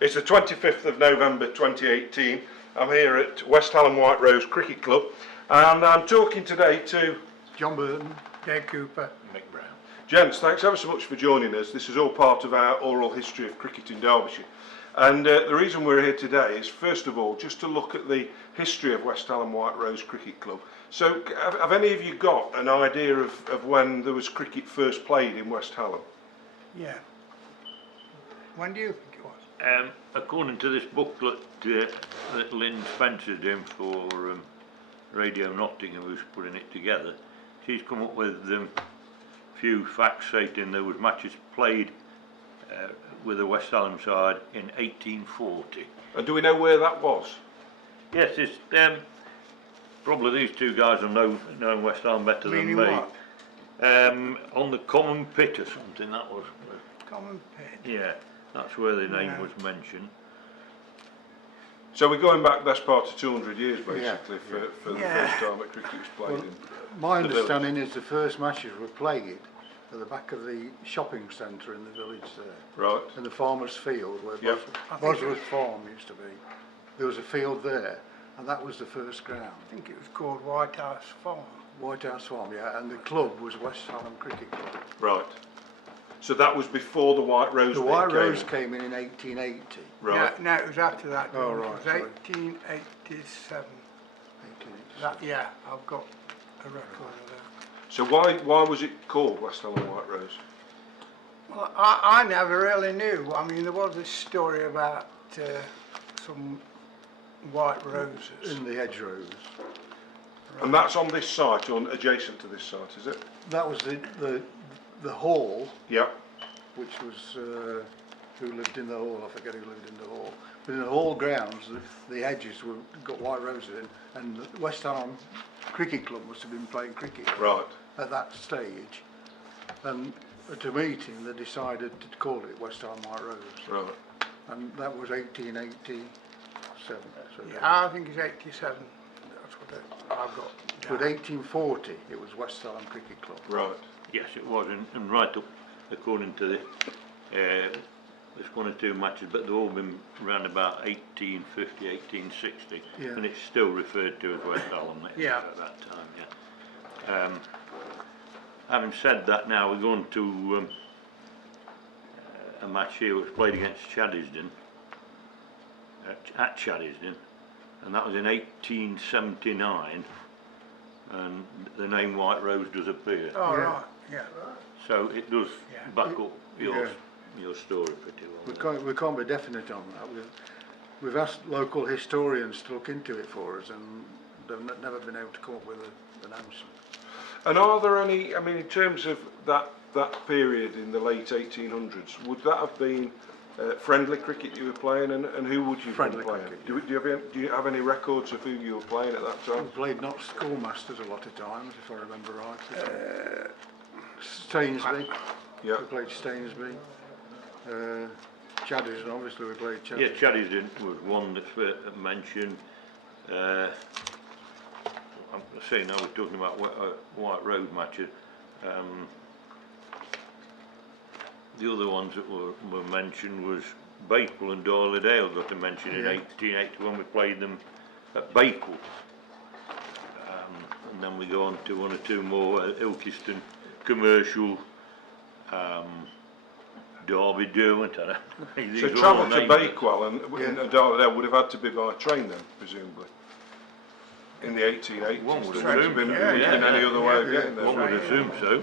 It's the 25th of November 2018. I'm here at West Hallam White Rose Cricket Club and I'm talking today to John Burton, Cooper Mick Brown. Gents, thanks ever so much for joining us. This is all part of our oral history of cricket in Derbyshire. And the reason we're here today is, first of all, just to look at the history of West Hallam White Rose Cricket Club. So, have any of you got an idea of when there was cricket first played in West Hallam? Yeah. When do you think it was? According to this booklet that Lynn Spencer's in for Radio Nottingham, who's putting it together, she's come up with a few facts stating there was matches played with the West Hallam side in 1840. And do we know where that was? Yes, it's probably these two guys will know West Hallam better than me. What? On the Common Pit or something, that was. Common Pit? Yeah, that's where the name was mentioned. So we're going back best part of 200 years basically for the Yeah. first time that cricket was played in my the understanding is the first matches were played at the back of the shopping centre in the village there. Right. In the farmer's field where Yep. Bosworth Farm used to be. There was a field there and that was the first ground. I think it was called White House Farm. White House Farm, yeah, and the club was West Hallam Cricket Club. Right. So that was before the White Rose. The bit White came Rose in. came in 1880. Right. No, it was after that. Oh, It right, was sorry. 1887. 1887. That, yeah, I've got a record of that. So why was it called West Hallam White Rose? Well, I never really knew. I mean, there was this story about some white roses. In the hedgerows. And that's on this site, or adjacent to this site, is it? That was the hall, Yeah. which was who lived in the hall. I forget who lived in the hall. But in the hall grounds, the hedges were got white roses in, and the West Hallam Cricket Club must have been playing cricket Right. at that stage. And at a meeting, they decided to call it West Hallam White Rose, Right. and that was 1887. So Yeah, I think it's 87. That's what I've got. But 1840, it was West Hallam Cricket Club. Right. Yes, it was, and right up, according to the, there's one or two matches, but they've all been around about 1850, 1860, Yeah. and it's still referred to as West Hallam Yeah. at that time, yeah. Having said that now, we're going to a match here which played against Chaddisden, at Chaddisden, and that was in 1879, and the name White Rose does appear. Oh, Yeah. right, yeah. So it does Yeah. back up your Yeah. story pretty well. We can't be definite on that. We've asked local historians to look into it for us, and they've never been able to come up with an answer. And are there any, I mean, in terms of that period in the late 1800s, would that have been friendly cricket you were playing, and who would you have been Friendly playing? cricket, Do you have any records of who you were playing at that We time? played not schoolmasters a lot of times, if I remember right. Stainsby, Yeah. we played Stainsby. Chaddisden, obviously we played Yeah, Chaddisden. Chaddisden was one that's mentioned. I'm saying now we're talking about White Road matches. The other ones that were mentioned was Bakewell and Doyledale got a mention in 1880 when we played them at Bakewell. And then we go on to one or two more, Ilkeston Commercial, Derby Derwent. So travel to Bakewell and Dartledale would have had to be by train then, presumably, in the 1880s. One would There wouldn't have been, any other way of getting there. One would assume so.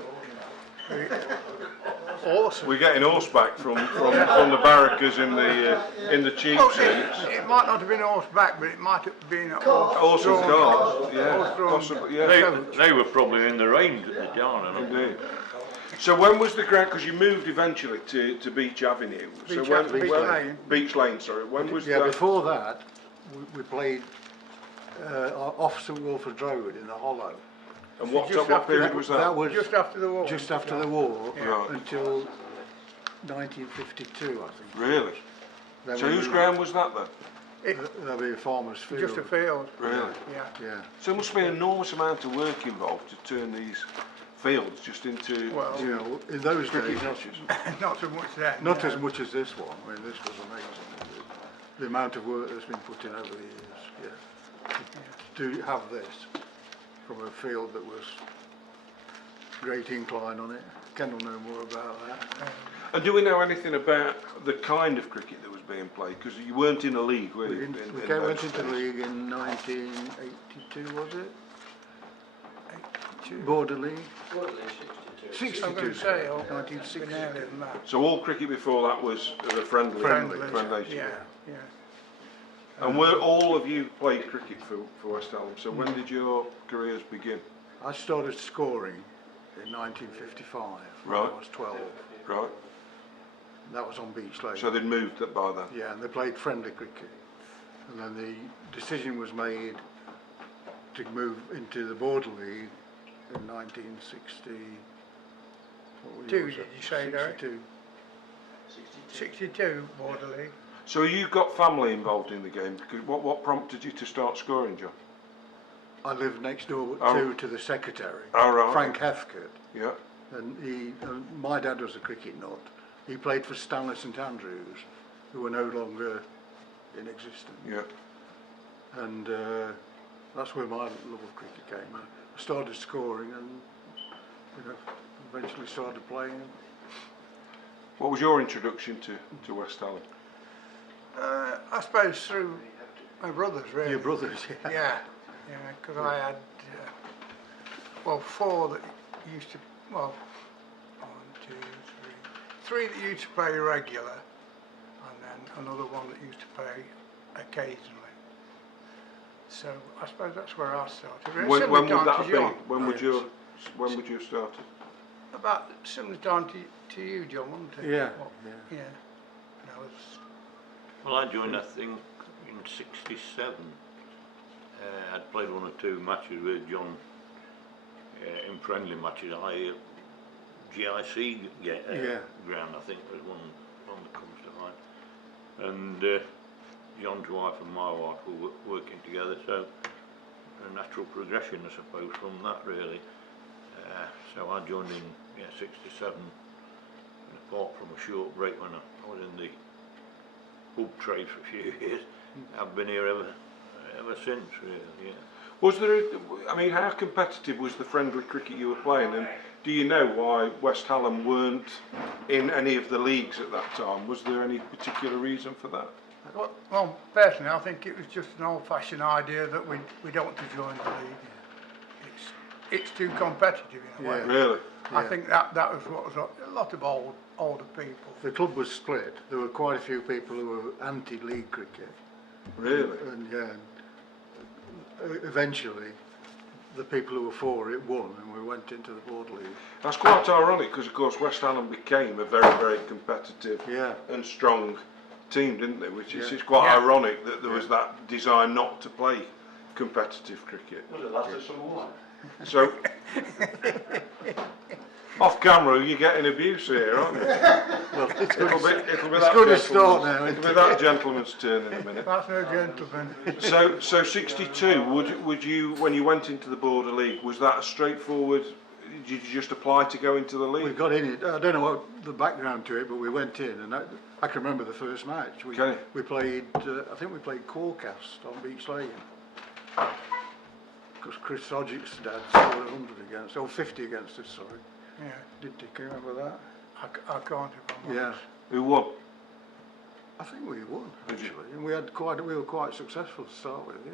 Awesome. We're getting horseback from the barrackers in the cheap Oh, seats. it might not have been horseback, but it might have been a horse. Horse and cars, yeah, Horse-drawn. possibly, yeah. They were probably in the range at the time. Indeed. So when was the ground? Because you moved eventually to Beach Avenue. Beach Lane. Beach Lane. Sorry. When was Yeah, that? before that, we played off St Wilford Road in the Hollow. And what Just what after period was that? That was Just after the war. just after the war, Right. until 1952, I think. Really? Then So we whose moved- ground was that then? That'd be a farmer's field. Just a field. Really? Yeah. Yeah. So there must be an enormous amount of work involved to turn these fields, just into Well, You know, in those cricket days, matches. not so much then. not no. as much as this one. I mean, this was amazing. The amount of work that's been put in over the years. Yeah. To have this from a field that was great incline on it. Ken will know more about that. And do we know anything about the kind of cricket that was being played? Because you weren't in a league, were you? We in went those into the days? league in 1982, was it? 82. Border League? Quarterly, 62. I'm going to say, oh, 1962. been earlier than that. So all cricket before that was of a friendly nature. Yeah, yeah. And were all of you played cricket for West Hallam? So when did your careers begin? I started scoring in 1955 when Right. I was 12. Right. That was on Beach Lane. So they'd moved that by then. Yeah, and they played friendly cricket. And then the decision was made to move into the Border League in 1960. What were Two, yours? did you say, Derek? 62. 62 Border League. So you got family involved in the game? Because what prompted you to start scoring, John? I lived next door Oh. to the secretary, Oh, right. Frank Hefkett. Yeah. And my dad was a cricket nut. He played for Stanley St Andrews, who were no longer in existence. Yeah. And that's where my love of cricket came. I started scoring and, you know, eventually started playing. What was your introduction to West Hallam? I suppose through my brothers, really. Your brothers, yeah. Yeah, yeah, because I had, well, four that used to, well, 1, 2, 3, 3 that used to play regular, and then another one that used to play occasionally. So I suppose that's where I started. Really When similar would time that to have been? John. When would you have started? About similar time to you, John, wasn't it? Yeah, What, yeah. yeah. That was, Well, I joined, I think, in '67. I'd played 1 or 2 matches with John in friendly matches. GIC Yeah. ground, I think, was one that comes to mind. And John's wife and my wife were working together, so a natural progression, I suppose, from that, really. So I joined in 67, and apart from a short break when I was in the pub trade for a few years, I've been here ever since, really. Yeah. Was there? I mean, how competitive was the friendly cricket you were playing? And do you know why West Hallam weren't in any of the leagues at that time? Was there any particular reason for that? well, personally, I think it was just an old-fashioned idea that we don't want to join the league. It's too competitive in a way. Yeah. Really? I Yeah. think that was what was a lot of older people. The club was split. There were quite a few people who were anti-league cricket. Really? And yeah, eventually the people who were for it won and we went into the Border League. That's quite ironic because, of course, West Hallam became a very, very competitive Yeah. and strong team, didn't they? Which is Yeah. it's quite Yeah. ironic that there was that desire not to play competitive cricket. Would have lasted some more. So, off camera, you're getting abuse here, aren't you? Well, it's It'll be it's that good to start gentleman's- now, It'll isn't be it? that gentleman's turn in a minute. That's no gentleman. So 62. Would you, when you went into the Border League, was that a straightforward? Did you just apply to go into the We league? got in it. I don't know what the background to it, but we went in, and I can remember the first match. Okay. We played. I think we played Corecast on Beach Lane. Because Chris Sodgick's dad scored 100 against, or 50 against us. Sorry. Yeah, Can you remember that? I can't if I'm Yeah. honest. Who won? I think we won Did you? actually, and we were quite successful to start with. Yeah.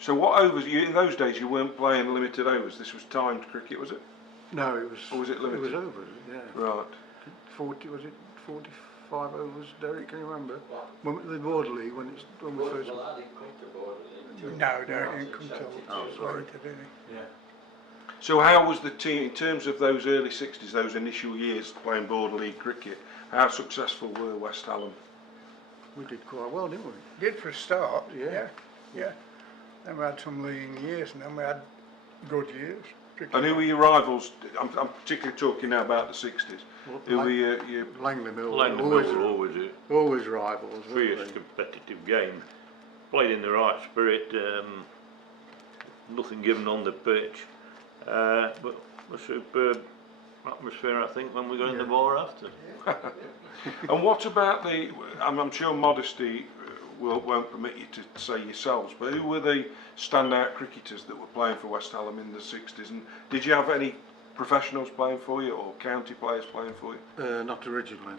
So what overs? In those days, you weren't playing limited overs. This was timed cricket, was it? No, it was. Or was it limited? It was over. Yeah. Right. 40 was it? 45 overs. Derek, can you remember? When the Border League when we first. Well, I didn't come to Border League. No, no, it didn't come till sorry. later, did it? Yeah. So how was the team in terms of those early 60s, those initial years playing Border League cricket? How successful were West Hallam? We did quite well, didn't we? Did for a start. Yeah. Yeah. Then we had some lean years, and then we had good years. And who were your rivals? I'm particularly talking now about the 60s. Well, Who were your Langley Mill. Langley always, Mill were always a always rivals. weren't fierce they? competitive game. Played in the right spirit, nothing given on the pitch. But a superb atmosphere, I think, when we got in the bar after. And what about I'm sure modesty won't permit you to say yourselves, but who were the standout cricketers that were playing for West Hallam in the 60s? And did you have any professionals playing for you or county players playing for you? Not originally,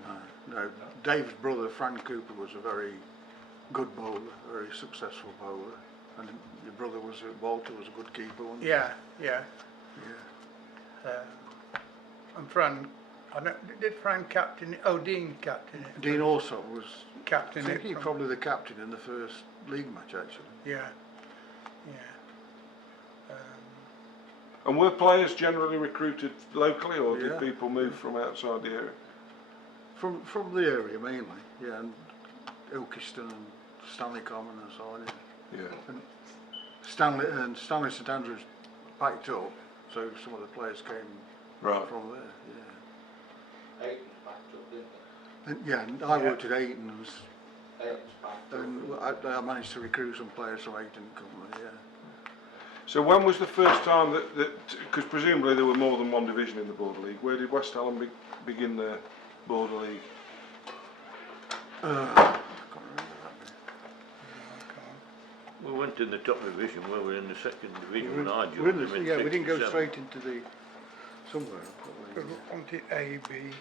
no. Dave's brother, Frank Cooper, was a very good bowler, very successful bowler. And your brother Walter was a good keeper, wasn't he? Yeah. Yeah. And Fran, did Fran captain it? Oh, Dean captain it. Dean also was, I Captain think it. he's from- probably the captain in the first league match, actually. Yeah. And were players generally recruited locally, or did Yeah. people move from outside the area? From the area mainly, yeah, and Ilkeston and Stanley Common and so on. Yeah. Yeah. Stanley St Andrews packed up, so some of the players came Right. from there. Aiton's backed up, didn't they? And, yeah, and I worked at Aiton's, Aiton's backed up. and I managed to recruit some players from Aiton Company. Yeah. So when was the first time that because presumably there were more than one division in the Border League, where did West Hallam begin their Border League? I can't remember that bit. We went in the top division, we were in the second division when I We're joined in them in yeah, we didn't go 67. straight into the somewhere. but We we- wanted A, B,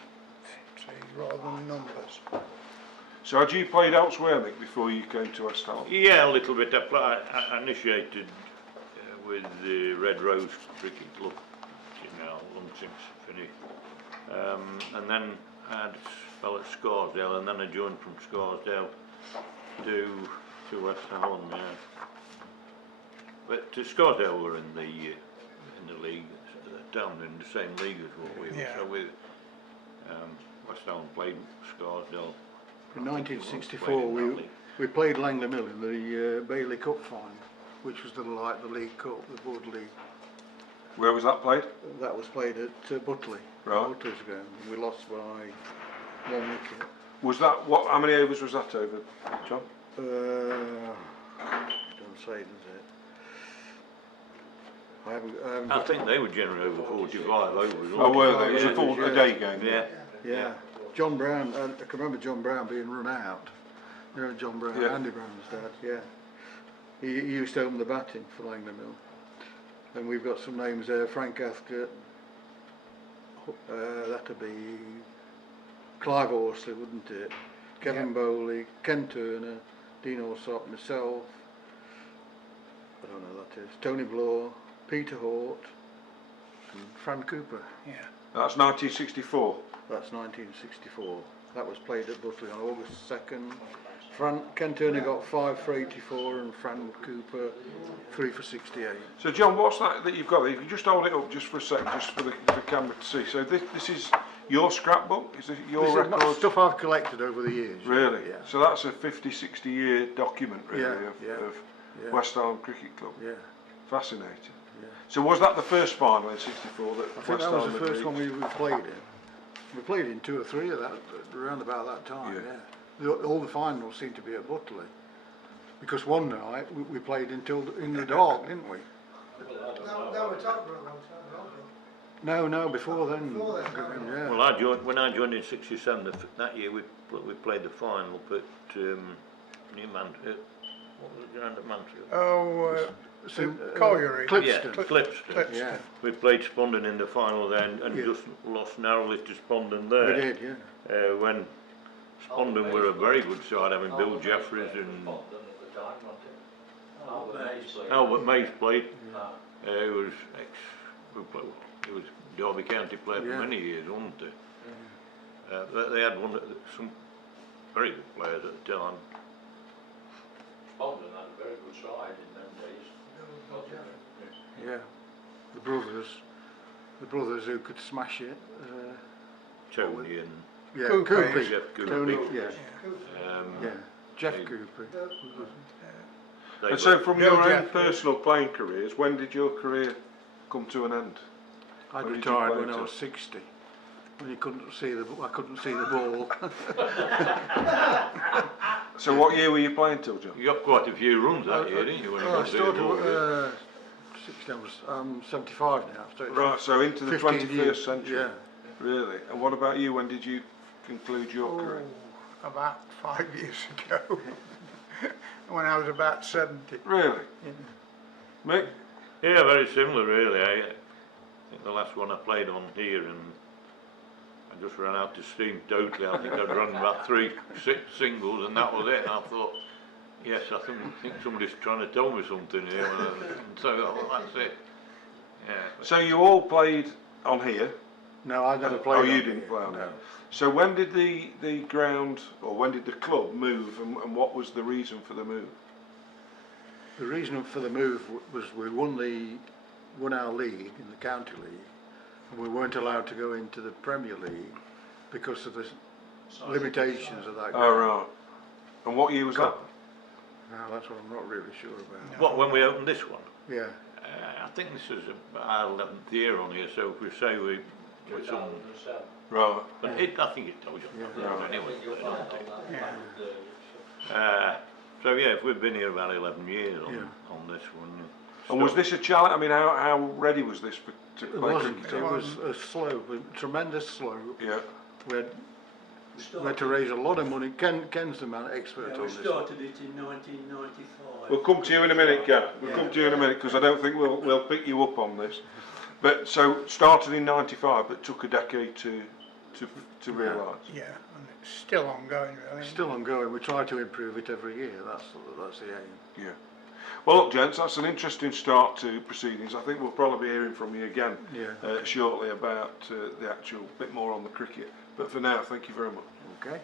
C rather than numbers. So had you played elsewhere, Mick, before you came to West Hallam? Yeah, a little bit. I initiated with the Red Rose Cricket Club, which is now long since finished. And then I had a spell at Scarsdale, and then I joined from Scarsdale to West Hallam. Yeah. But Scarsdale were in the league, down in the same league as what we were. Yeah. So with West Hallam played Scarsdale. In I think it was 1964, played in that league. we played Langley Mill in the Bailey Cup final, which was the League Cup, the Border League. Where was that played? That was played at Butley, Right. Butley's ground. We lost by 1 wicket. Was that how many overs was that over, John? Don't say, does it? I haven't I got, think they were generally over 45 overs. Oh, were they? It was Yeah. a full a day game. Yeah. yeah. John Brown, I can remember John Brown being run out. You know John Brown, Yeah. Andy Brown's dad, yeah. He used to open the batting for Langley Mill. And we've got some names there, Frank Athcott, that'd be Clive Horsley, wouldn't it? Kevin Bowley, Ken Turner, Dean Allsop, myself, I don't know who that is, Tony Bloor, Peter Hort, and Fran Cooper. Yeah. That's 1964. That's 1964. That was played at Butley on August 2nd. Ken Turner got 5 for 84 and Fran Cooper 3 for 68. So John, what's that you've got there? If you just hold it up just for a second, just for the camera to see. So this is your scrapbook? Is it your This is records? stuff I've collected over the years. Really? Yeah. So that's a 50, 60 year document really Yeah, of yeah. West Hallam Cricket Club. Yeah. Fascinating. Yeah. So was that the first final in 64 that I think West that was Hallam the had first one reached? we played in. We played in 2 or 3 of that, around about that time, Yeah. yeah. All the finals seemed to be at Butley. Because one night we played in the dark, didn't we? No, we're talking about a long time ago. No, before then. Before then, Yeah. Well, when I joined in '67, that year we played the final, but near Mansfield. What was the ground at Mansfield? Oh, Colliery. Clipston. Yeah, Clipston. Yeah, We played Spondon in the final then, and Yeah. just lost narrowly to Spondon we there. did, yeah. When Spondon were a very good side, having Bill Jeffries and Albert Mays played. He was he was Derby County player for Yeah. many years, wasn't he? They had some very good players at the time. Spondon had a very good side in them days. Yeah. The brothers who could smash it. Tony and Yeah, Cooper. Cooper. Jeff Cooper. Tony, yeah, um, yeah. Jeff They- Cooper. they And so were- from Bill your own Jeffries. personal playing careers, when did your career come to an end? I When did you retired play when I till? was 60. When I couldn't see the ball. So what year were you playing till, John? You got quite a few runs that year, didn't you? When you I got to the ball, yeah. I'm 75 now. So it's Right, so into the 15 21st years. century. Yeah. Really? And what about you? When did you conclude your career? Oh, about 5 years ago, when I was about 70. Really? Mick? Yeah, very similar really. I think the last one I played on here and I just ran out of steam totally. I think I'd run about 6 singles and that was it. And I thought, yes, I think somebody's trying to tell me something here. And so that's it. Yeah. So you all played on here? No, I never played. Oh, on you it. didn't play on No. here. So when did the ground, or when did the club move, and what was the reason for the move? The reason for the move was we won our league in the county league, and we weren't allowed to go into the Premier League because of the limitations of that. Oh, ground. right. And what year was that? Now that's what I'm not really sure about. What, when we opened this one? Yeah. I think this is about our 11th year on here, so if we say we're some, 2007. Right. but I think it tells you Yeah. that anyway. You'll find on that. Yeah. So yeah, if we've been here about 11 years on, Yeah. on this one. And was this a challenge? I mean, how ready was this to It play wasn't. cricket? It was a slope, a tremendous slope. Yeah. We had to raise a lot of money. Ken's the man expert Yeah, on we this. started it in 1995. We'll come to you in a minute, Ken. We'll come to you in a minute because I don't think we'll pick you up on this. But so started in '95, but took a decade to realise. Yeah, and it's still ongoing really. Still ongoing. We try to improve it every year. That's the aim. Yeah. Well, look, gents, that's an interesting start to proceedings. I think we'll probably be hearing from you again Yeah. shortly about the actual bit more on the cricket. But for now, thank you very much. Okay.